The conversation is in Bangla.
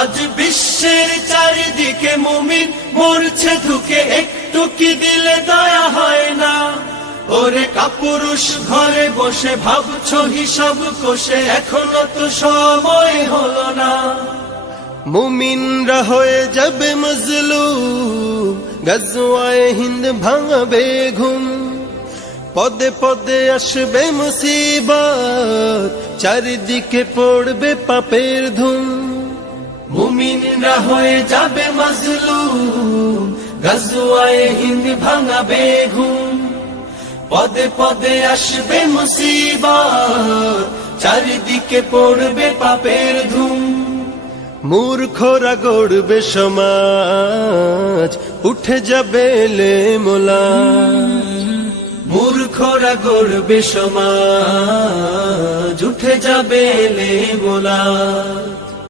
আজ বিশ্বের চারিদিকে মুমিন মরছে ধুকে, একটু কি দিলে দয়া হয় না? ওরে কাপুরুষ ঘরে বসে ভাবছো হিসাব কষে, এখনো তো সময় হলো না। মুমিনরা হয়ে যাবে মজলুম, গজওয়ায়ে হিন্দ ভাঙবে ঘুম। পদে পদে আসবে মুসিবত, চারিদিকে পড়বে পাপের ধুম। মুমিনরা হয়ে যাবে মজলুম, গজওয়ায়ে হিন্দ ভাঙবে ঘুম। পদে পদে আসবে মুসিবত, চারিদিকে পড়বে পাপের ধুম। মূর্খরা গড়বে সমাজ, উঠে যাবে এলেমোলা। মূর্খরা গড়বে সমাজ, উঠে যাবে এলেমোলা।